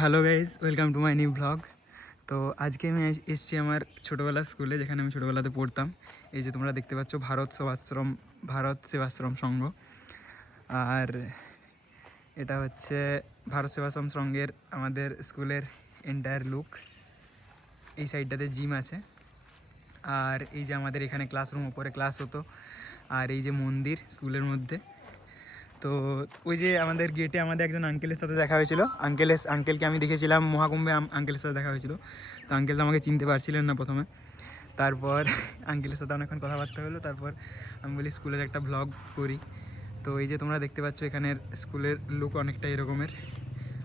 Hello guys, welcome to my new blog. তো আজকে আমি এসেছি আমার ছোটোবেলার স্কুলে, যেখানে আমি ছোটোবেলাতে পড়তাম। এই যে তোমরা দেখতে পাচ্ছ ভারত সেবাশ্রম সংঘ। আর এটা হচ্ছে ভারত সেবাশ্রম সংঘের আমাদের স্কুলের এন্টায়ার লুক। এই সাইডটাতে জিম আছে, আর এই যে আমাদের এখানে ক্লাসরুম, ওপরে ক্লাস হতো। আর এই যে মন্দির স্কুলের মধ্যে। তো ওই যে আমাদের গেটে আমাদের একজন আঙ্কেলের সাথে দেখা হয়েছিল। আঙ্কেলকে আমি দেখেছিলাম মহাকুম্ভে, আঙ্কেলের সাথে দেখা হয়েছিল। তো আঙ্কেল তো আমাকে চিনতে পারছিলেন না প্রথমে। তারপর আঙ্কেলের সাথে অনেকক্ষণ কথাবার্তা হলো। তারপর আমি বলি স্কুলের একটা ব্লগ করি। তো এই যে তোমরা দেখতে পাচ্ছ এখানের স্কুলের লুক অনেকটা এরকমের।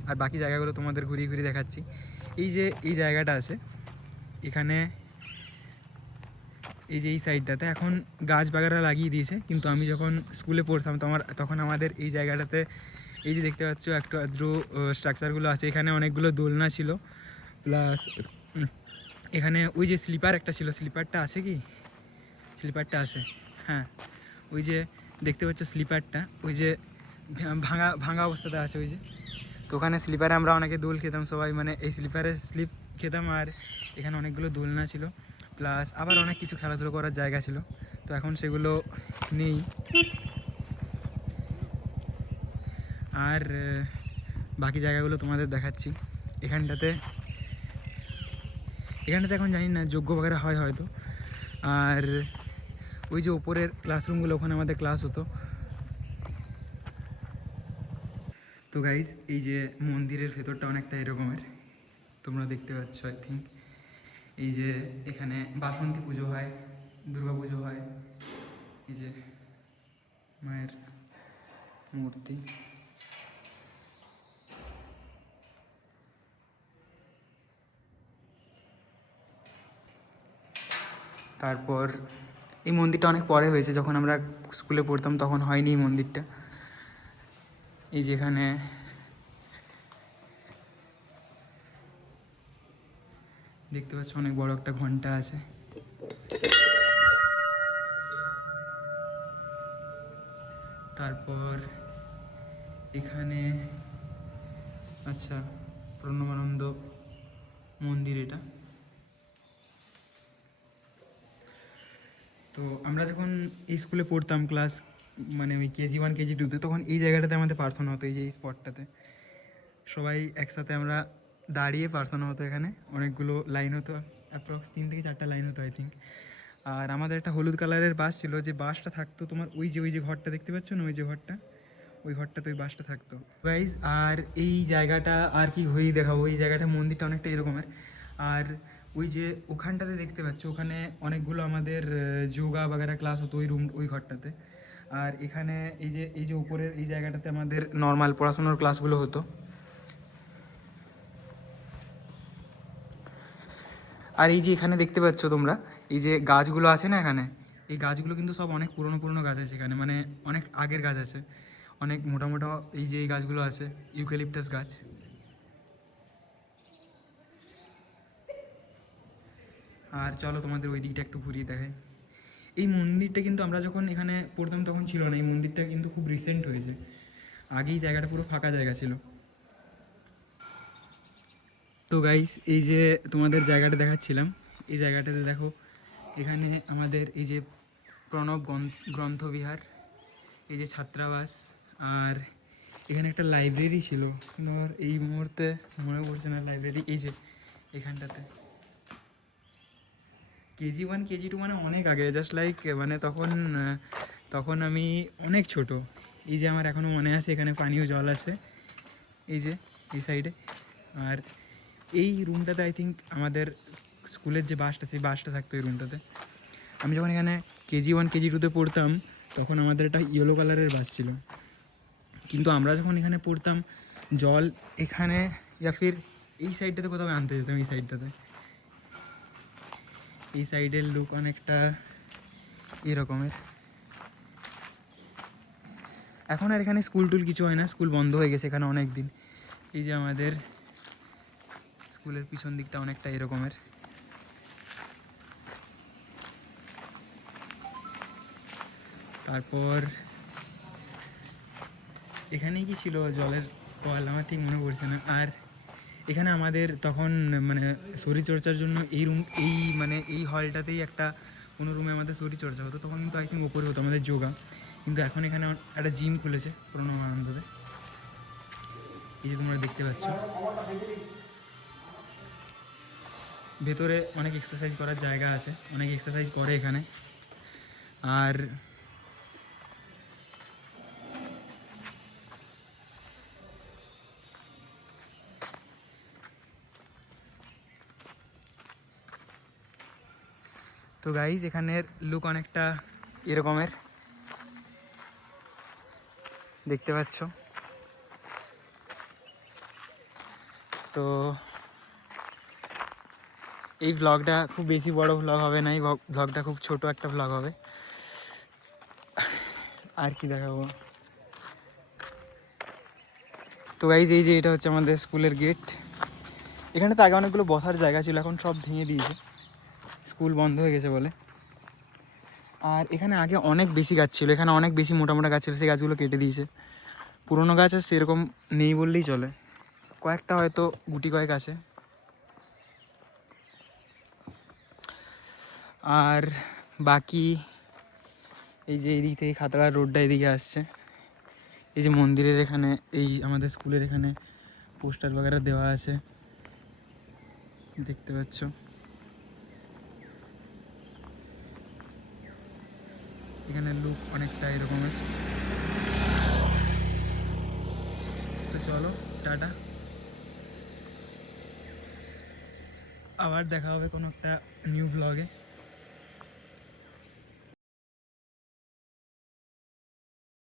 আর বাকি জায়গাগুলো তোমাদের ঘুরিয়ে ঘুরিয়ে দেখাচ্ছি। এই যে এই জায়গাটা আছে এখানে, এই যে এই সাইডটাতে এখন গাছ বাগারা লাগিয়ে দিয়েছে, কিন্তু আমি যখন স্কুলে পড়তাম তখন আমাদের এই জায়গাটাতে এই যে দেখতে পাচ্ছ একটু আদ্রু স্ট্রাকচারগুলো আছে। এখানে অনেকগুলো দোলনা ছিল, প্লাস এখানে ওই যে স্লিপার একটা ছিল। স্লিপারটা আছে কি? স্লিপারটা আছে, হ্যাঁ। ওই যে দেখতে পাচ্ছ স্লিপারটা, ওই যে ভাঙা ভাঙা অবস্থাতে আছে ওই যে। তো ওখানে স্লিপারে আমরা অনেকে দোল খেতাম সবাই, মানে এই স্লিপারে স্লিপ খেতাম। আর এখানে অনেকগুলো দোলনা ছিল, প্লাস আবার অনেক কিছু খেলাধুলো করার জায়গা ছিল। তো এখন সেগুলো নেই। আর বাকি জায়গাগুলো তোমাদের দেখাচ্ছি। এখানটাতে এখন জানি না যোগ্য বাগেরা হয় হয়তো। আর ওই যে উপরের ক্লাসরুমগুলো, ওখানে আমাদের ক্লাস হতো। তো গাইজ, এই যে মন্দিরের ভেতরটা অনেকটা এরকমের, তোমরা দেখতে পাচ্ছ আই থিঙ্ক। এই যে এখানে বাসন্তী পুজো হয়, দুর্গা পুজো হয়। এই যে মায়ের মূর্তি। তারপর এই মন্দিরটা অনেক পরে হয়েছে, যখন আমরা স্কুলে পড়তাম তখন হয়নি এই মন্দিরটা। এই যেখানে দেখতে পাচ্ছ অনেক বড় একটা ঘন্টা আছে। তারপর এখানে আচ্ছা, প্রণবানন্দ মন্দির এটা। তো আমরা যখন এই স্কুলে পড়তাম ক্লাস, মানে ওই KG1 KG2-তে, তখন এই জায়গাটাতে আমাদের প্রার্থনা হতো। এই যে এই স্পটটাতে সবাই একসাথে আমরা দাঁড়িয়ে প্রার্থনা হতো। এখানে অনেকগুলো লাইন হতো, অ্যাপ্রক্স 3 থেকে 4টা লাইন হতো আই থিঙ্ক। আর আমাদের একটা হলুদ কালারের বাস ছিল, যে বাসটা থাকতো তোমার ওই যে ঘরটা দেখতে পাচ্ছ না, ওই যে ঘরটা, ওই ঘরটাতে ওই বাসটা থাকতো গাইজ। আর এই জায়গাটা আর কি ঘুরিয়ে দেখাবো। এই জায়গাটা মন্দিরটা অনেকটা এরকমের। আর ওই যে ওখানটাতে দেখতে পাচ্ছ, ওখানে অনেকগুলো আমাদের যোগা বাগেরা ক্লাস হতো ওই ওই ঘরটাতে। আর এখানে এই যে উপরের এই জায়গাটাতে আমাদের নর্মাল পড়াশোনার ক্লাসগুলো হতো। আর এই যে এখানে দেখতে পাচ্ছ তোমরা, এই যে গাছগুলো আছে না এখানে, এই গাছগুলো কিন্তু সব অনেক পুরনো পুরনো গাছ আছে এখানে, মানে অনেক আগের গাছ আছে, অনেক মোটা মোটা। এই যে এই গাছগুলো আছে ইউক্যালিপটাস গাছ। আর চলো তোমাদের ওই দিকটা একটু ঘুরিয়ে দেখাই। এই মন্দিরটা কিন্তু আমরা যখন এখানে পড়তাম তখন ছিল না। এই মন্দিরটা কিন্তু খুব রিসেন্ট হয়েছে, আগেই জায়গাটা পুরো ফাঁকা জায়গা ছিল। তো গাইস, এই যে তোমাদের জায়গাটা দেখাচ্ছিলাম, এই জায়গাটাতে দেখো, এখানে আমাদের এই যে প্রণব গ্রন্থবিহার, এই যে ছাত্রাবাস, আর এখানে একটা লাইব্রেরি ছিল। আমার এই মুহূর্তে মনে পড়ছে না লাইব্রেরি। এই যে এখানটাতে KG1 KG2 মানে অনেক আগে, জাস্ট লাইক মানে তখন আমি অনেক ছোট। এই যে আমার এখনও মনে আছে, এখানে পানীয় জল আছে এই যে এই সাইডে। আর এই রুমটাতে আই থিঙ্ক আমাদের স্কুলের যে বাসটা, সেই বাসটা থাকতো এই রুমটাতে। আমি যখন এখানে KG1 KG2-তে পড়তাম তখন আমাদের একটা ইয়েলো কালারের বাস ছিল। কিন্তু আমরা যখন এখানে পড়তাম, জল এখানে ইয়া ফির এই সাইডটাতে কোথাও আনতে যেতাম। এই সাইডটাতে, এই সাইডের লুক অনেকটা এরকমের। এখন আর এখানে স্কুল টুল কিছু হয় না, স্কুল বন্ধ হয়ে গেছে এখানে অনেক দিন। এই যে আমাদের স্কুলের পিছন দিকটা অনেকটা এরকমের। তারপর এখানেই কি ছিল জলের কল, আমার ঠিক মনে পড়ছে না। আর এখানে আমাদের তখন মানে শরীরচর্চার জন্য এই রুম এই মানে এই হলটাতেই একটা কোনো রুমে আমাদের শরীরচর্চা হতো, তখন কিন্তু আই থিঙ্ক ওপরে হতো আমাদের যোগা। কিন্তু এখন এখানে একটা জিম খুলেছে প্রণবানন্দতে, এই যে তোমরা দেখতে পাচ্ছ। ভেতরে অনেক এক্সারসাইজ করার জায়গা আছে, অনেক এক্সারসাইজ করে এখানে। আর তো গাইজ এখানের লুক অনেকটা এরকমের দেখতে পাচ্ছ। তো এই ভ্লগটা খুব বেশি বড় ভ্লগ হবে না, এই ভ্লগটা খুব ছোট একটা ভ্লগ হবে। আর কি দেখাবো। তো গাইজ এই যে এটা হচ্ছে আমাদের স্কুলের গেট। এখানে তো আগে অনেকগুলো বসার জায়গা ছিল, এখন সব ভেঙে দিয়েছে, স্কুল বন্ধ হয়ে গেছে বলে। আর এখানে আগে অনেক বেশি গাছ ছিল, এখানে অনেক বেশি মোটা মোটা গাছ ছিল, সেই গাছগুলো কেটে দিয়েছে। পুরোনো গাছ আর সেরকম নেই বললেই চলে, কয়েকটা হয়তো গুটি কয়েক আছে। আর বাকি এই যে এইদিক থেকে খাতড়ার রোডটা এদিকে আসছে, এই যে মন্দিরের এখানে, এই আমাদের স্কুলের এখানে পোস্টার বগেরা দেওয়া আছে, দেখতে পাচ্ছ। এখানে লুক অনেকটা এরকমের। তো চলো টাটা, আবার দেখা হবে কোনো একটা নিউ ব্লগে।